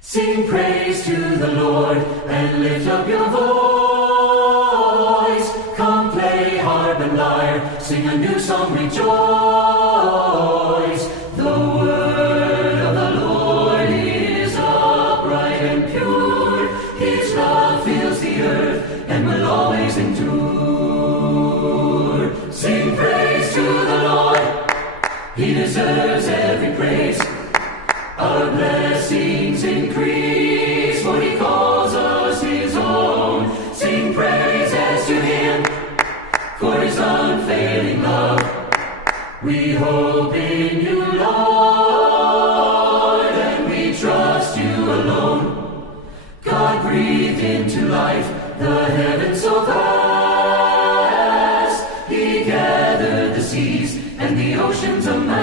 Sing praise to the Lord and lift up your voice. Come play harp and lyre, sing a new song, rejoice. The word of the Lord is upright and pure. His love fills the earth and will always endure. Sing praise to the Lord, He deserves every praise. Our blessings increase, for He calls us His own. Sing praises to Him for His unfailing love. We hope in you, Lord, and we trust you alone. God breathed into life the heavens so vast. He gathered the seas and the oceans amass.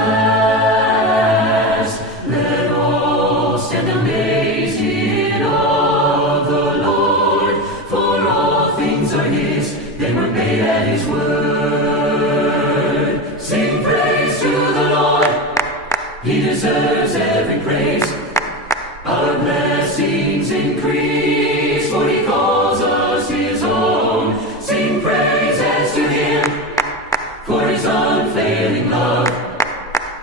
Let all stand amazed in awe of the Lord, for all things are His, they were made at His word. Sing praise to the Lord, He deserves every praise. Our blessings increase, for He calls us His own. Sing praises to Him for His unfailing love.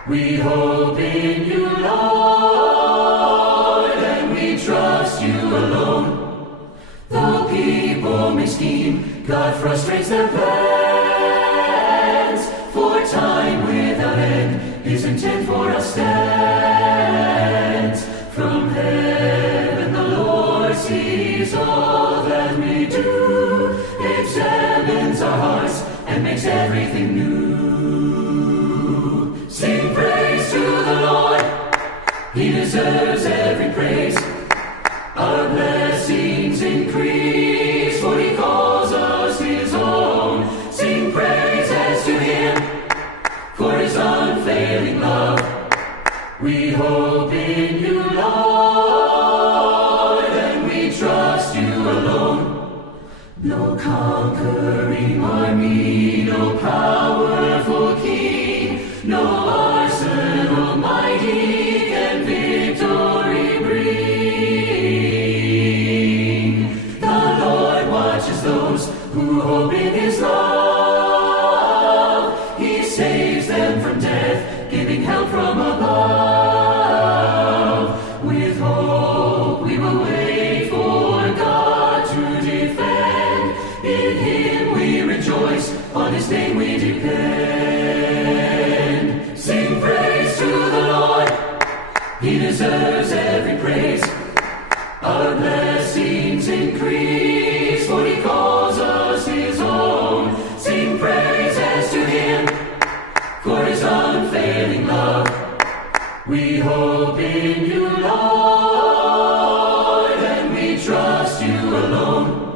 We hope in you, Lord, and we trust you alone. Though people may scheme, God frustrates their plans. For time without end, His intent for us stands. From heaven the Lord sees all that we do, examines our hearts and makes everything new. Sing praise to the Lord, He deserves every praise. Our blessings increase, for He calls us His own. Sing praises to Him for His unfailing love. We hope in you, Lord, and we trust you alone. No conquering army, no powerful king, no arsenal mighty can victory bring. The Lord watches those who hope in His love. He saves them from death, giving help from above. With hope we will wait for God to defend. In Him we rejoice, on His name we depend. Sing praise to the Lord, He deserves every praise. Our blessings increase, for He calls us His own. Sing praises to Him for His unfailing love. We hope in you, Lord, and we trust you alone.